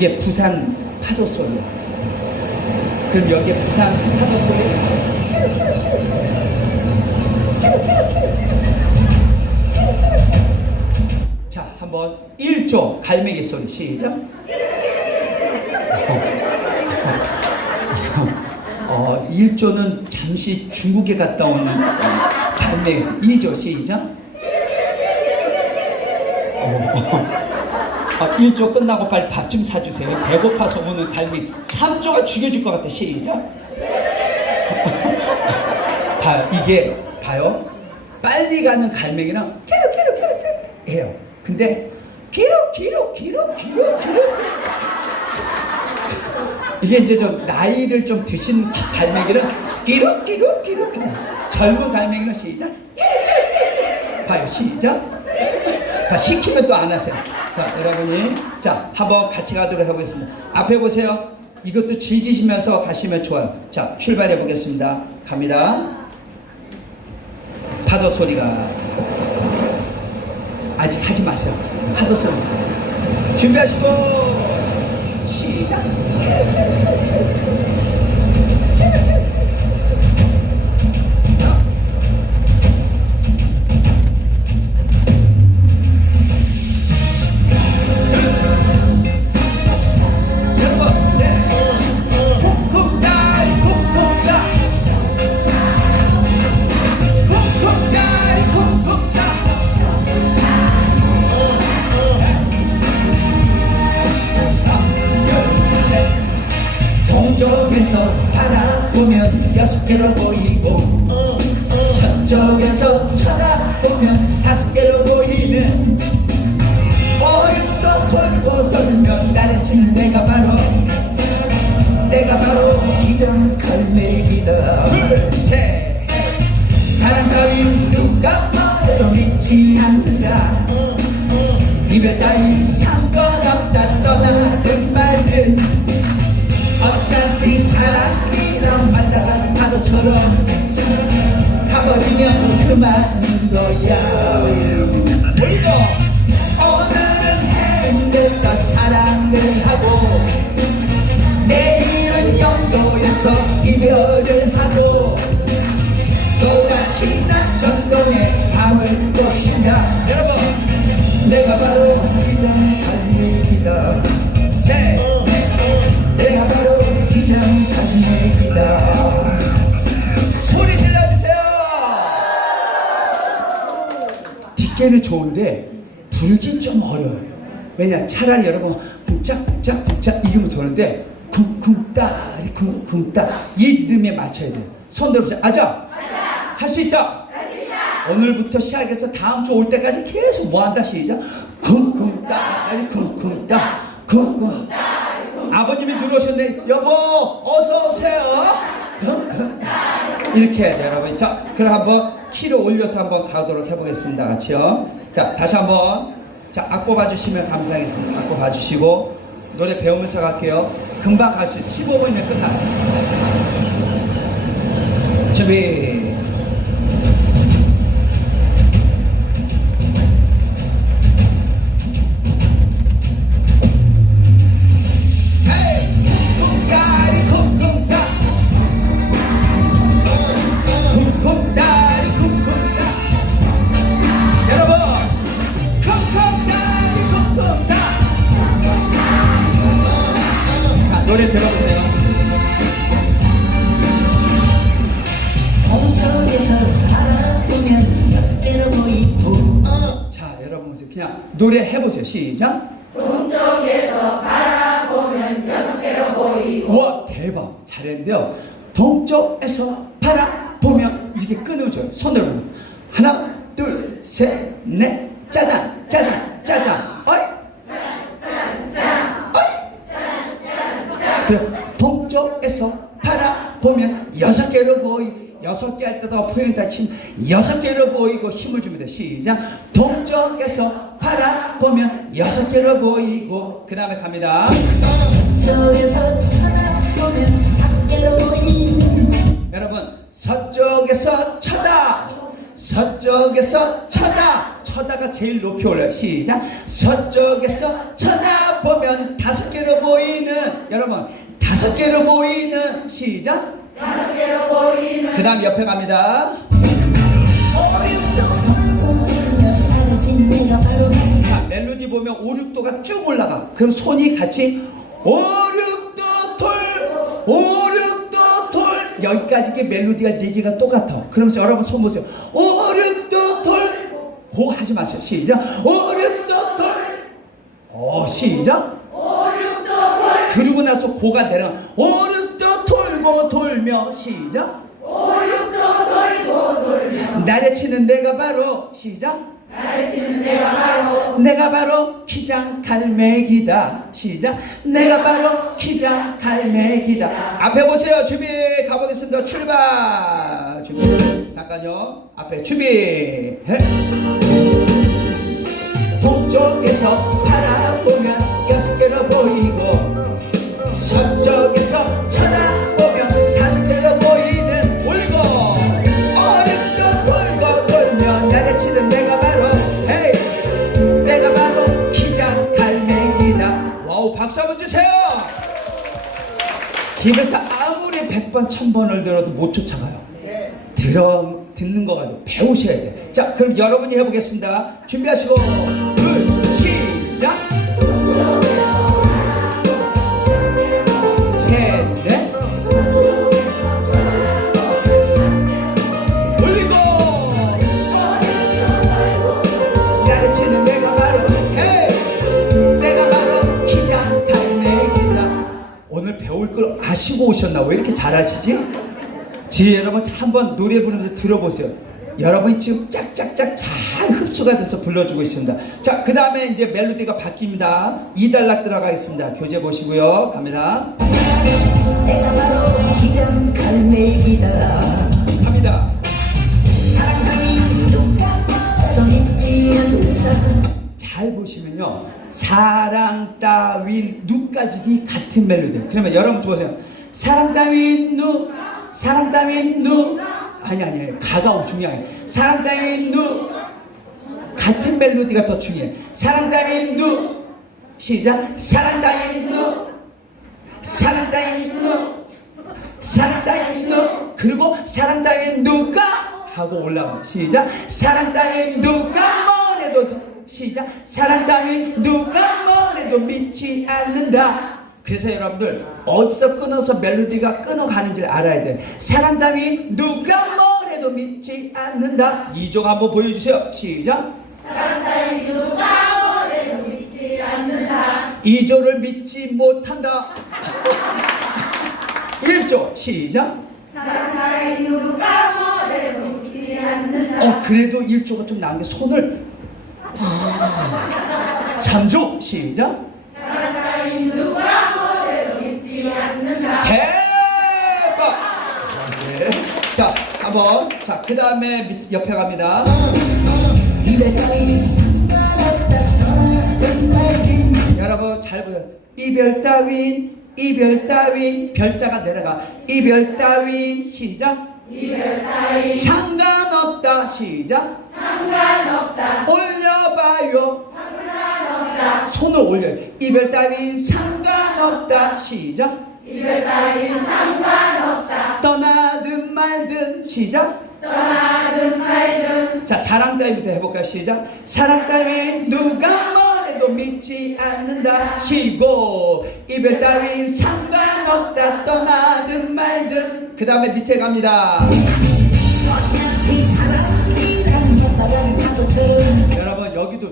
이게 부산 파도 소리야. 그럼 여기에 부산 파도 소리. 자, 한번 1조 갈매기 소리 시작. 어, 1조는 잠시 중국에 갔다 온 갈매기. 2조 시작. 어, 어, 1조 끝나고 빨리 밥 좀 사주세요. 배고파서 오는 갈매기. 3조가 죽여줄 것 같아. 시작. 봐, 이게 봐요. 빨리 가는 갈매기는 기룩 기룩 기룩 기룩 해요. 근데 기룩 기룩 기룩 기룩 기룩 이게 이제 좀 나이를 좀 드신 갈매기는 기룩 기룩 기룩 젊은 갈매기는 시작 봐요 시작 다 시키면 또 안 하세요. 자 여러분이 자 한번 같이 가도록 해보겠습니다. 앞에 보세요. 이것도 즐기시면서 가시면 좋아요. 자 출발해 보겠습니다. 갑니다. 파도 소리가 아직 하지 마세요. 파도 소리. 준비하시고 쳐 영도에서 이별을 하고 또다시 난 전동에 담을 것이냐? 여러분 내가 바로 기장 갈매기다. 셋 내가 바로 기장 갈매기다. 소리 질러주세요. 뒷개는 좋은데 불기 좀 어려워요. 왜냐 차라리 여러분 이기면 도는데 쿵쿵 따리 쿵쿵 따 이 리듬에 맞춰야 돼요 손 들어보세요 아자. 할수 있다. 오늘부터 시작해서 다음 주 올 때까지 계속 뭐 한다 시작. 쿵쿵 따리 쿵쿵 따. 쿵쿵 아버님이 들어오셨네. 여보 어서 오세요. 이렇게 해야 돼요 여러분. 자 그럼 한번 키를 올려서 한번 가도록 해보겠습니다. 같이요. 자 다시 한번. 자 악보 봐주시면 감사하겠습니다. 악보 봐주시고 노래 배우면서 갈게요. 금방 갈 수 있어요 15분이면 끝나요. 준비 시작. 동쪽에서 바라보면 여섯 개로 보이고 와 대박. 잘했는데요. 동쪽에서 바라보면 이렇게 끊어줘요. 손으로. 하나 둘 셋 넷. 짜잔 짜잔 짜잔. 어이. 어이. 그래 동쪽에서 바라보면 여섯 개로 보이 여섯 개 할 때도 표현다 힘 여섯 개로 보이고 힘을 줍니다. 시작. 동쪽에서 바라보면 여섯 개로 보이고 그 다음에 갑니다. 여러분 서쪽에서 쳐다. 서쪽에서 쳐다. 쳐다가 제일 높이 올라요. 시작. 서쪽에서 쳐다보면 다섯 개로 보이는 여러분 다섯 개로 보이는 시작 그 다음 옆에 갑니다. 자 멜로디 보면 5, 6도가 쭉 올라가. 그럼 손이 같이 5, 6도 돌 5, 6도 돌. 여기까지 게 멜로디가 4개가 똑같아. 그러면서 여러분 손 보세요. 5, 6도 돌 고 하지 마세요. 시작. 5, 6도 돌. 어, 시작. 오륙도 돌. 그러고 나서 고가 내려 5, 6도 돌고 돌며 시작. 오륙도 돌고 돌며. 나래치는 내가 바로 시작. 나를 치는 내가 바로. 내가 바로 기장 갈매기다 시작. 내가 바로 기장 갈매기다. 앞에 보세요 준비. 가보겠습니다. 출발. 준비. 잠깐요. 앞에 준비. 해. 동쪽에서 바라보면 집에서 아무리 백번 천번을 들어도 못 쫓아가요 들어 듣는 거 가지고 배우셔야 돼. 자, 그럼 여러분이 해보겠습니다. 준비하시고 오늘 배울 걸 아시고 오셨나? 왜 이렇게 잘하시지? 지혜 여러분 한번 노래 부르면서 들어보세요. 여러분이 지금 짝짝짝 잘 흡수가 돼서 불러주고 있습니다. 자, 그 다음에 이제 멜로디가 바뀝니다. 2단락 들어가겠습니다. 교재 보시고요. 갑니다. 내가 바로 기장 갈매기다 갑니다. 사랑하니 누가 말해도 믿지 않는다 잘 보시면요. 사랑 따윈 누 까지 같은 멜로디. 그러면 여러분 좀 보세요. 사랑 따윈 누, 사랑 따윈 누. 아니 아니 가가 중요해. 사랑 따윈 누. 같은 멜로디가 더 중요해. 사랑 따윈 누. 시작. 사랑 따윈 누. 사랑 따윈 누. 사랑 따윈 누. 그리고 사랑 따윈 누가 하고 올라가. 시작. 사랑 따윈 누가 뭐래도 시작. 사랑 따윈 누가 뭐 래도 믿지 않는다. 그래서 여러분들 어디서 끊어서 멜로디가 끊어가는지를 알아야 돼. 따윈 누가 뭐래도 믿지 않는다. 이종 한번 보여주세요. 시작. 따위 누가 뭐래도 믿지 않는다 2조를 믿지 못한다. 1조 시작. 따위 누가 뭐래도 믿지 않는다 어 그래도 1조가 좀 나은 게 손을 3조 시작. 따위 누가 뭐래도 믿지 않는다 대박. 네. 자 한번 자그 다음에 옆에 갑니다. 상관없다 말든 여러분 잘 보세요. 이별 따윈 이별 따윈 별자가 내려가 이별 따윈 시작. 이별 따위 상관없다 시작. 상관없다 올려봐요. 손을 올려요. 이별 따윈 상관없다. 시작. 이별 따윈 상관없다 떠나든 말든. 시작. 떠나든 말든 자, 사랑 따윈부터 해볼까요? 시작. 사랑 따윈 누가 뭐래도 믿지 않는다. 시고. 이별 따윈 상관없다. 떠나든 말든. 그 다음에 밑에 갑니다.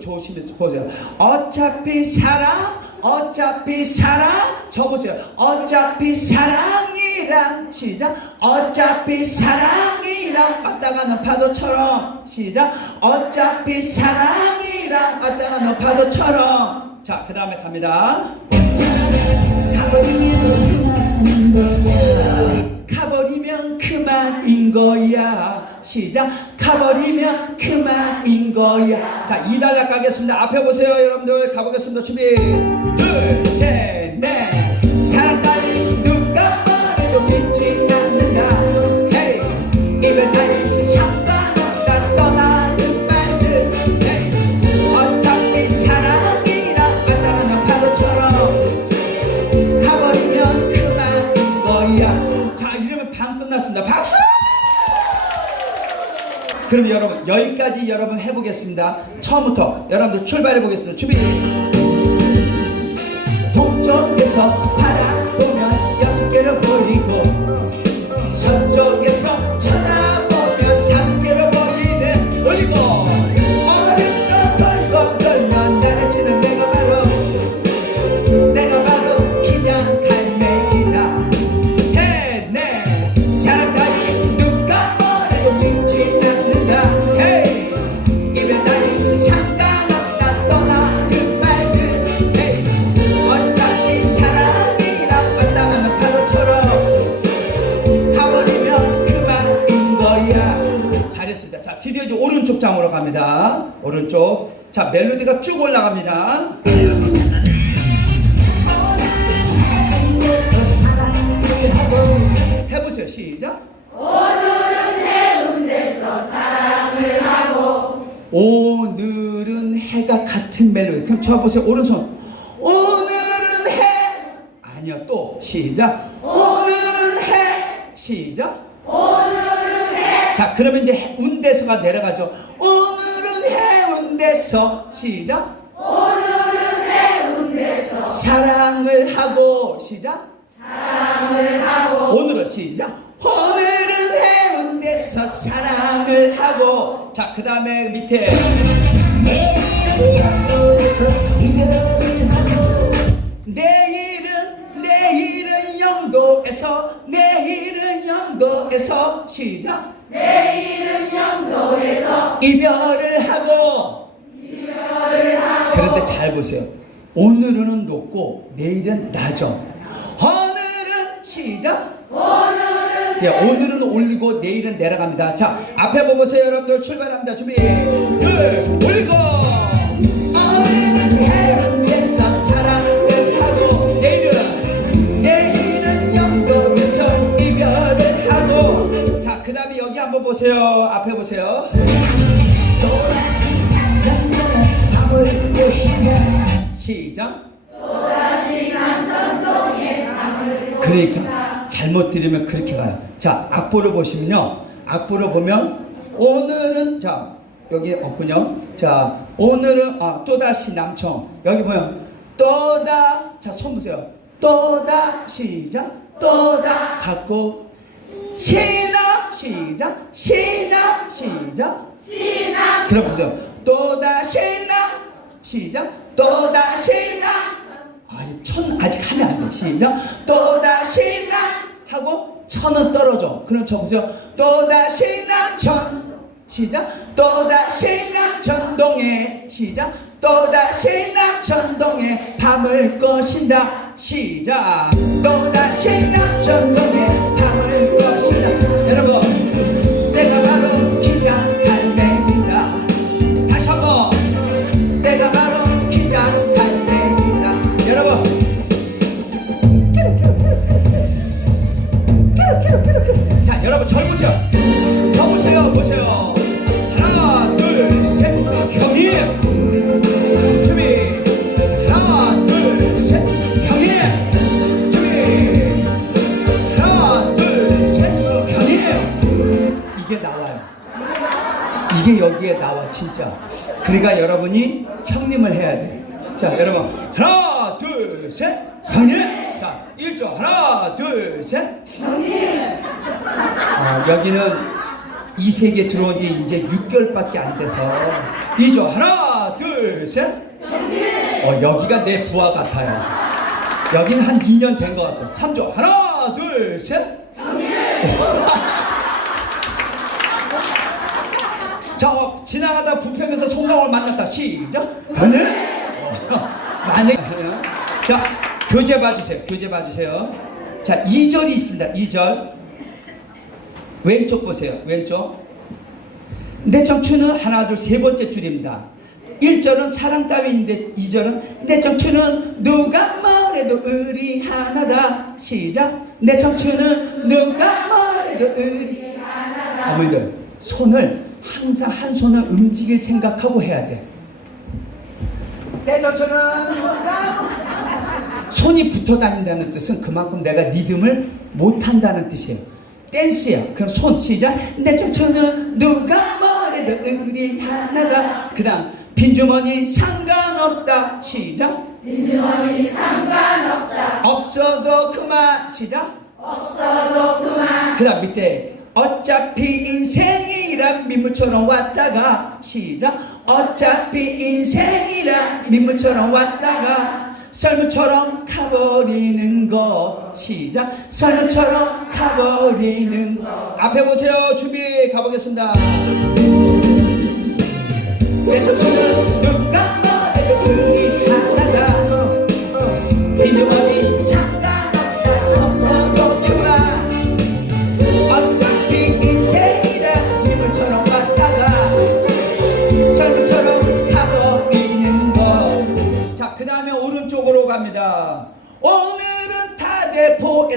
조심해서 보세요. 어차피 사랑, 어차피 사랑. 저 보세요. 어차피 사랑이란 시작. 어차피 사랑이란 왔다 가는 파도처럼 시작. 어차피 사랑이란 왔다 가는 파도처럼. 자, 그 다음에 갑니다. 가버리면 그만인 거야. 시작. 가버리면 그만인 거야. 자, 이달락 가겠습니다. 앞에 보세요, 여러분들. 가보겠습니다. 준비. 둘, 셋, 그럼 여러분 여기까지 여러분 해보겠습니다. 처음부터 여러분들 출발해 보겠습니다. 준비. 동쪽에서 바라 자 멜로디가 쭉 올라갑니다. 해보세요. 시작. 오늘은 해운대서 사랑을 하고 오늘은 해가 같은 멜로디. 그럼 저 보세요. 오른손. 오늘은 해. 아니요 또. 시작. 오늘은 해. 시작. 오늘은 해 자 그러면 이제 해- 운대서가 내려가죠. 오늘은 해운대서. 시작. 오늘은 해운대서. 사랑을 하고. 시작. 사랑을 하고. 오늘은 시작. 오늘은 해운대서. 사랑을 하고. 자 그 다음에 밑에. 내일은 영도에서 이별을 하고. 내일은 내일은 영도에서. 내일은 영도에서. 시작. 내일은 영도에서. 이별을 하고 그런데 잘 보세요. 오늘은 높고 내일은 낮아 오늘은 시작. 오늘은 예, 오늘은 올리고 내일은 내려갑니다. 자 앞에 보세요 여러분들 출발합니다. 준비. 둘 올리고. 오늘은 악보를 보시면요. 악보를 보면 오늘은 자 여기 없군요. 자, 오늘은 아, 또다시 남청. 여기 보면 또다 자손 보세요. 또다 시작. 또다 갖고 신앙 시작. 신앙 시작. 신앙 그럼 보세요. 또다 신앙 시작. 또다 신앙 아니 천 아직 하면 안 돼. 시작. 또다시 남 하고 천은 떨어져. 그럼 저 보세요. 또다시 남천 시작. 또다시 남천동에 시작. 또다시 남천동에 밤을 거신다. 시작. 또다시 남천동에 밤을 거신다. 여러분, 그러니까 여러분이 형님을 해야 돼. 자, 여러분 하나, 둘, 셋, 형님. 자, 1조 하나, 둘, 셋. 형님 어, 여기는 이 세계 들어온 지 이제 6개월밖에 안 돼서 2조 하나, 둘, 셋. 어, 여기가 내 부하 같아요. 여긴 한 2년 된 것 같아. 3조 하나, 둘, 셋. 자, 어, 지나가다 부평에서 송강호를 만났다. 시작. 하늘. 어, 만약 자, 교재 봐주세요. 교재 봐주세요. 자, 2절이 있습니다. 2절. 왼쪽 보세요. 왼쪽. 내 청춘은 하나, 둘, 세 번째 줄입니다. 1절은 사랑 따윈인데 2절은 내 청춘은 누가 뭐래도 의리 하나다. 시작. 내 청춘은 누가 뭐래도 의리 어머니들 손을 항상 한 손을 움직일 생각하고 해야 돼. 누가 손이 붙어 다닌다는 뜻은 그만큼 내가 리듬을 못 한다는 뜻이에요. 댄스야. 그럼 손 시작. 내 청춘은 누가 뭐래 뭐래도 우리 하나다 그 다음 빈주머니 상관없다 시작 빈주머니 상관없다 없어도 그만 시작 없어도 그만 그 다음 밑에 어차피 인생이란 민물처럼 왔다가 시작. 어차피 인생이란 민물처럼 왔다가 썰물처럼 가버리는 거 시작. 썰물처럼 가버리는 거. 앞에 보세요. 준비 가보겠습니다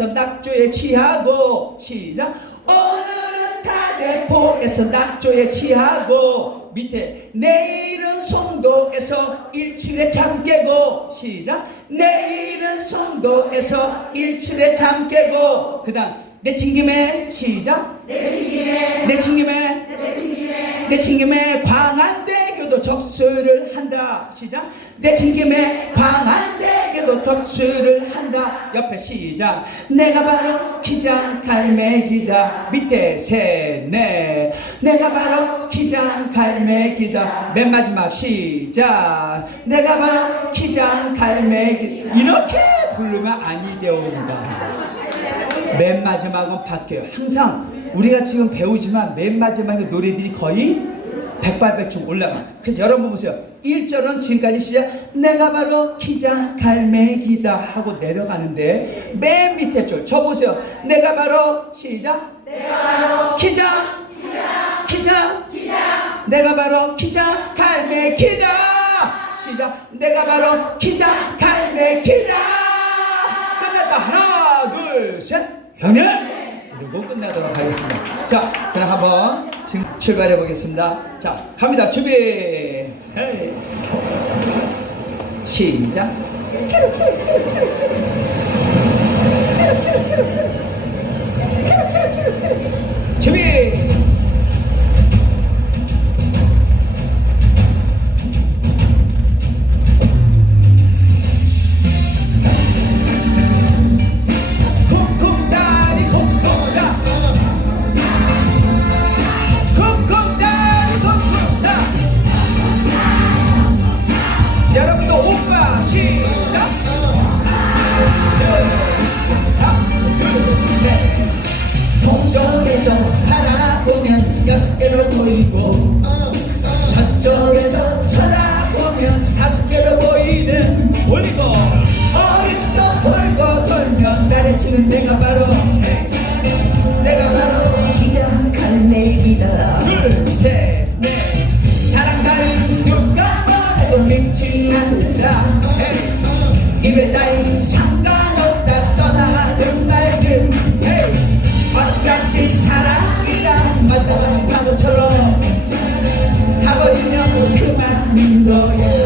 타대포에서 낙조에 취하고 시작. 오늘은 타대포에서 낙조에 취하고 밑에 내일은 송도에서 일출에 잠 깨고 시작. 내일은 송도에서 일출에 잠 깨고 그 다음 내친 김에 시작. 내치김에. 내친 김에. 내치김에. 내친 김에 광안대 교도 접수를 한다. 시작. 내친 김에 광안대교도 접수를 한다. 옆에 시작. 내가 바로 기장 갈매기다. 밑에 셋넷 내가 바로 기장 갈매기다. 맨 마지막 시작. 내가 바로 기장 갈매기. 이렇게 부르면 아니 되옵니다. 맨 마지막은 바뀌어요. 항상 우리가 지금 배우지만 맨 마지막에 노래들이 거의 백발백중 올라가. 그래서 여러분 보세요. 1절은 지금까지 시작. 내가 바로 기장 갈매기다 하고 내려가는데 맨 밑에 줄. 저 보세요. 내가 바로 시작. 내가 바로 기장 기장 기장 내가 바로 기장 갈매기다. 시작. 내가 바로 기장 갈매기다. 끝났다. 하나 둘셋. 연결 이러고 끝내도록 하겠습니다. 자 그럼 한번 지금 출발해 보겠습니다. 자 갑니다. 준비. 헤이. 시작 Oh yeah.